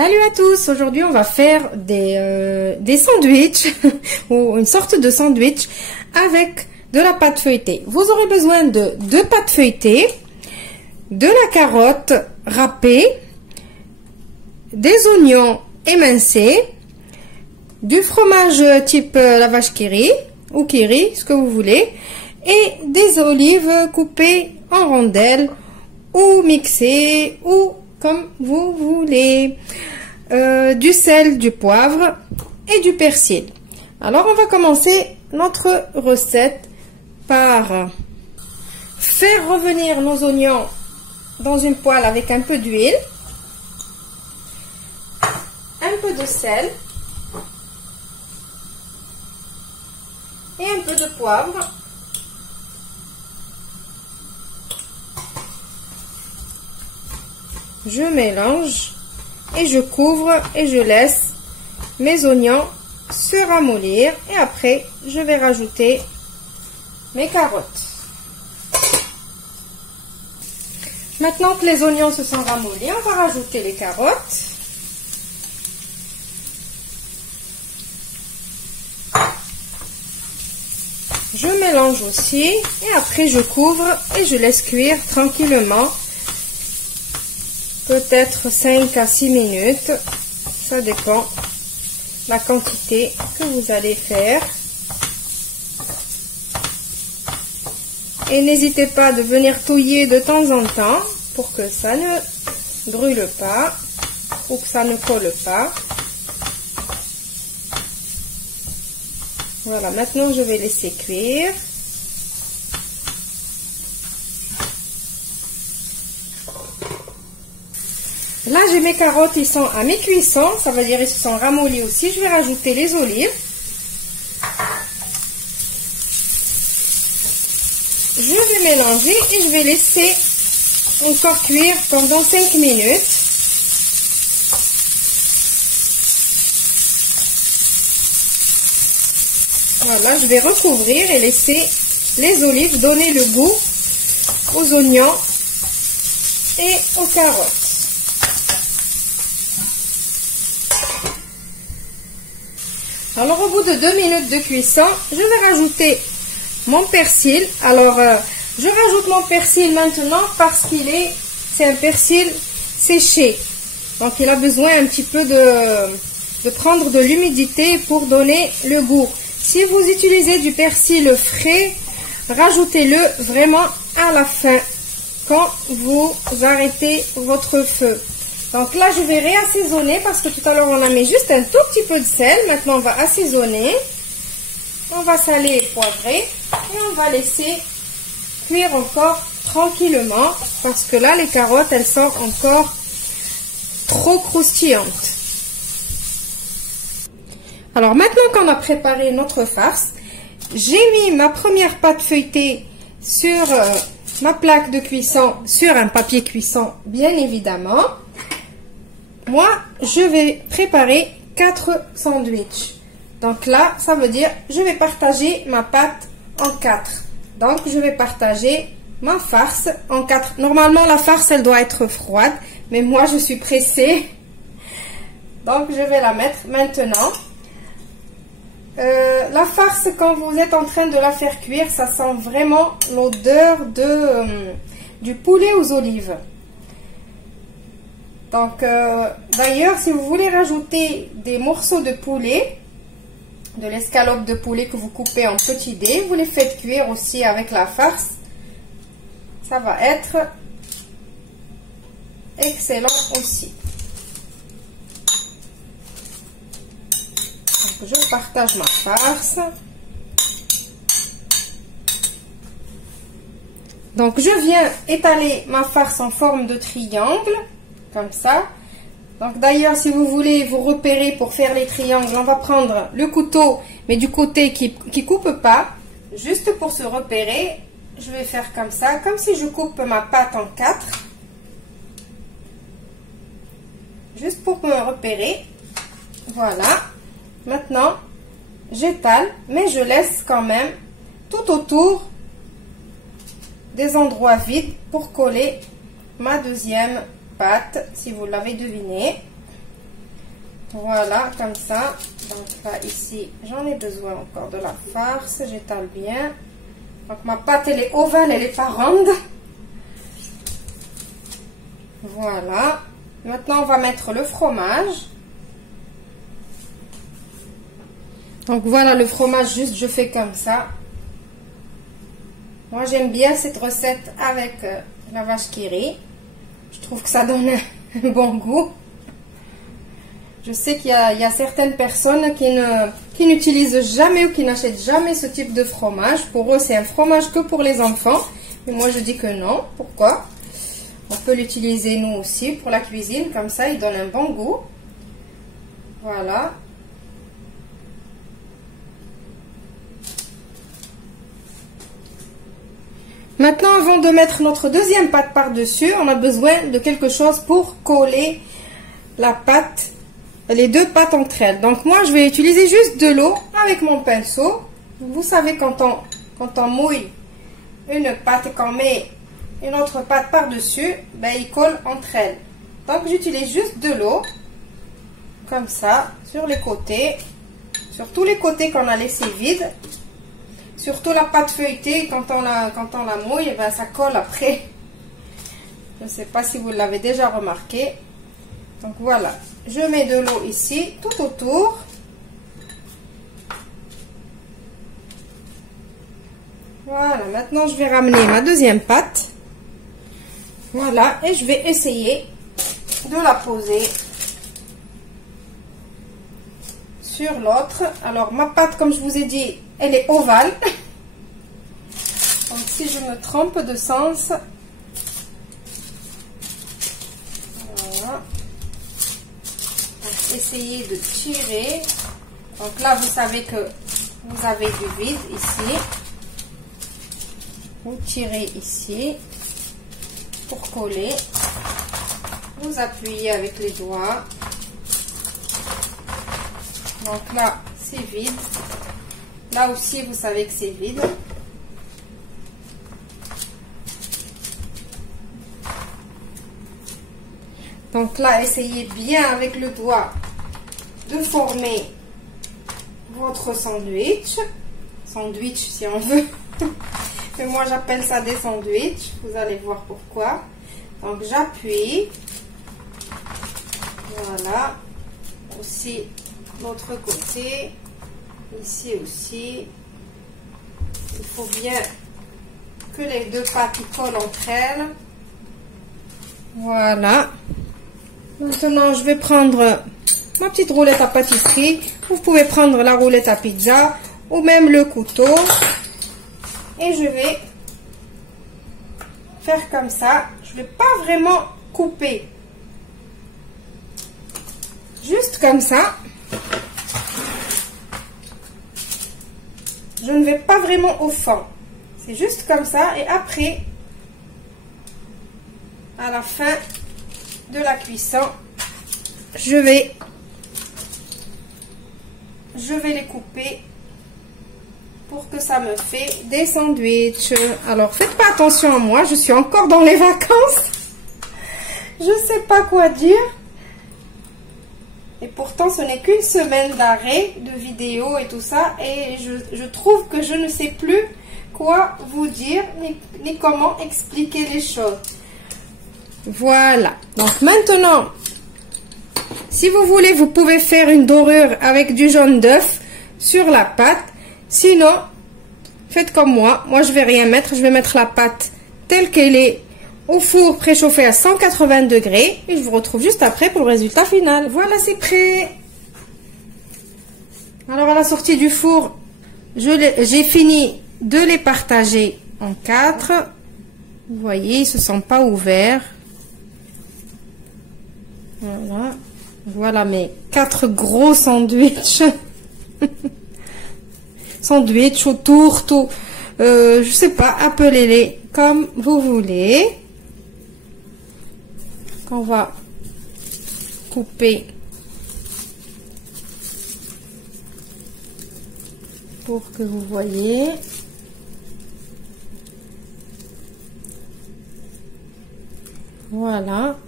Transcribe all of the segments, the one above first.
Salut à tous, aujourd'hui on va faire des sandwichs ou une sorte de sandwich avec de la pâte feuilletée. Vous aurez besoin de 2 pâtes feuilletées, de la carotte râpée, des oignons émincés, du fromage type la vache qui rit ou qui rit, ce que vous voulez, et des olives coupées en rondelles ou mixées ou comme vous voulez, du sel, du poivre et du persil. Alors on va commencer notre recette par faire revenir nos oignons dans une poêle avec un peu d'huile, un peu de sel et un peu de poivre. Je mélange et je couvre et je laisse mes oignons se ramollir et après je vais rajouter mes carottes. Maintenant que les oignons se sont ramollis, on va rajouter les carottes. Je mélange aussi et après je couvre et je laisse cuire tranquillement. Peut-être 5 à 6 minutes, ça dépend de la quantité que vous allez faire. Et n'hésitez pas de venir touiller de temps en temps pour que ça ne brûle pas ou que ça ne colle pas. Voilà, maintenant je vais laisser cuire. Là, j'ai mes carottes, ils sont à mi-cuisson, ça veut dire ils se sont ramollis aussi. Je vais rajouter les olives. Je vais mélanger et je vais laisser encore cuire pendant 5 minutes. Voilà, je vais recouvrir et laisser les olives donner le goût aux oignons et aux carottes. Alors au bout de 2 minutes de cuisson, je vais rajouter mon persil. Alors je rajoute mon persil maintenant parce c'est un persil séché. Donc il a besoin un petit peu de prendre de l'humidité pour donner le goût. Si vous utilisez du persil frais, rajoutez-le vraiment à la fin quand vous arrêtez votre feu. Donc là, je vais réassaisonner parce que tout à l'heure, on a mis juste un tout petit peu de sel. Maintenant, on va assaisonner. On va saler et poivrer. Et on va laisser cuire encore tranquillement. Parce que là, les carottes, elles sont encore trop croustillantes. Alors maintenant qu'on a préparé notre farce, j'ai mis ma première pâte feuilletée sur ma plaque de cuisson, sur un papier cuisson, bien évidemment. Moi, je vais préparer 4 sandwichs. Donc là, ça veut dire, je vais partager ma pâte en 4. Donc, je vais partager ma farce en 4. Normalement, la farce, elle doit être froide. Mais moi, je suis pressée. Donc, je vais la mettre maintenant. La farce, quand vous êtes en train de la faire cuire, ça sent vraiment l'odeur du poulet aux olives. Donc, d'ailleurs, si vous voulez rajouter des morceaux de poulet, de l'escalope de poulet que vous coupez en petits dés, vous les faites cuire aussi avec la farce. Ça va être excellent aussi. Donc, je partage ma farce. Donc, je viens étaler ma farce en forme de triangle. Comme ça. Donc d'ailleurs, si vous voulez vous repérer pour faire les triangles, on va prendre le couteau, mais du côté qui coupe pas. Juste pour se repérer, je vais faire comme ça, comme si je coupe ma pâte en 4. Juste pour me repérer. Voilà. Maintenant, j'étale, mais je laisse quand même tout autour des endroits vides pour coller ma deuxième pâte, si vous l'avez deviné. Voilà, comme ça. Donc là, ici, j'en ai besoin encore de la farce. J'étale bien. Donc ma pâte, elle est ovale, elle n'est pas ronde. Voilà. Maintenant, on va mettre le fromage. Donc voilà le fromage, juste je fais comme ça. Moi j'aime bien cette recette avec la vache qui rit. Je trouve que ça donne un bon goût. Je sais qu'il y a certaines personnes qui n'utilisent jamais ou qui n'achètent jamais ce type de fromage. Pour eux c'est un fromage que pour les enfants. Mais moi je dis que non. Pourquoi? On peut l'utiliser nous aussi pour la cuisine. Comme ça il donne un bon goût. Voilà. Maintenant, avant de mettre notre deuxième pâte par-dessus, on a besoin de quelque chose pour coller la pâte, les deux pâtes entre elles. Donc moi, je vais utiliser juste de l'eau avec mon pinceau. Vous savez, quand on mouille une pâte et qu'on met une autre pâte par-dessus, ben, ils collent entre elles. Donc j'utilise juste de l'eau, comme ça, sur les côtés, sur tous les côtés qu'on a laissé vides. Surtout la pâte feuilletée, quand on la mouille, ben ça colle après. Je ne sais pas si vous l'avez déjà remarqué. Donc voilà, je mets de l'eau ici, tout autour. Voilà, maintenant je vais ramener ma deuxième pâte. Voilà, et je vais essayer de la poser sur l'autre. Alors ma pâte, comme je vous ai dit, elle est ovale. Donc si je me trompe de sens, voilà. Donc, essayez de tirer. Donc là, vous savez que vous avez du vide ici. Vous tirez ici pour coller. Vous appuyez avec les doigts. Donc là, c'est vide. Là aussi, vous savez que c'est vide. Donc là, essayez bien avec le doigt de former votre sandwich. Sandwich si on veut. Mais moi, j'appelle ça des sandwichs. Vous allez voir pourquoi. Donc, j'appuie. Voilà. Aussi, l'autre côté. Ici aussi. Il faut bien que les deux pâtes collent entre elles. Voilà. Maintenant, je vais prendre ma petite roulette à pâtisserie. Vous pouvez prendre la roulette à pizza ou même le couteau. Et je vais faire comme ça. Je ne vais pas vraiment couper. Juste comme ça. Je ne vais pas vraiment au fond. C'est juste comme ça. Et après, à la fin de la cuisson, je vais les couper pour que ça me fait des sandwichs. Alors, faites pas attention à moi. Je suis encore dans les vacances. Je sais pas quoi dire. Et pourtant, ce n'est qu'une semaine d'arrêt de vidéos et tout ça. Et je trouve que je ne sais plus quoi vous dire, ni comment expliquer les choses. Voilà. Donc maintenant, si vous voulez, vous pouvez faire une dorure avec du jaune d'œuf sur la pâte. Sinon, faites comme moi. Moi, je vais rien mettre. Je vais mettre la pâte telle qu'elle est au four préchauffé à 180 degrés. Et je vous retrouve juste après pour le résultat final. Voilà, c'est prêt. Alors, à la sortie du four, j'ai fini de les partager en 4. Vous voyez, ils ne se sont pas ouverts. Voilà. Voilà mes 4 gros sandwichs. Sandwich ou tourte ou je sais pas, appelez-les comme vous voulez. On va couper pour que vous voyez. Voilà.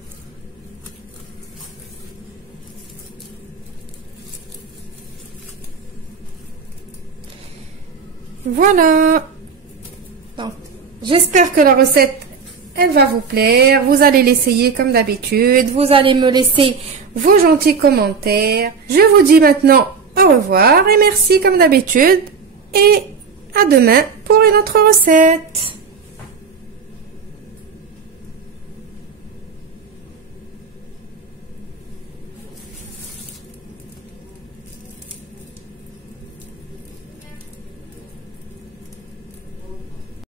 Voilà. Donc, j'espère que la recette, elle va vous plaire. Vous allez l'essayer comme d'habitude. Vous allez me laisser vos gentils commentaires. Je vous dis maintenant au revoir et merci comme d'habitude. Et à demain pour une autre recette.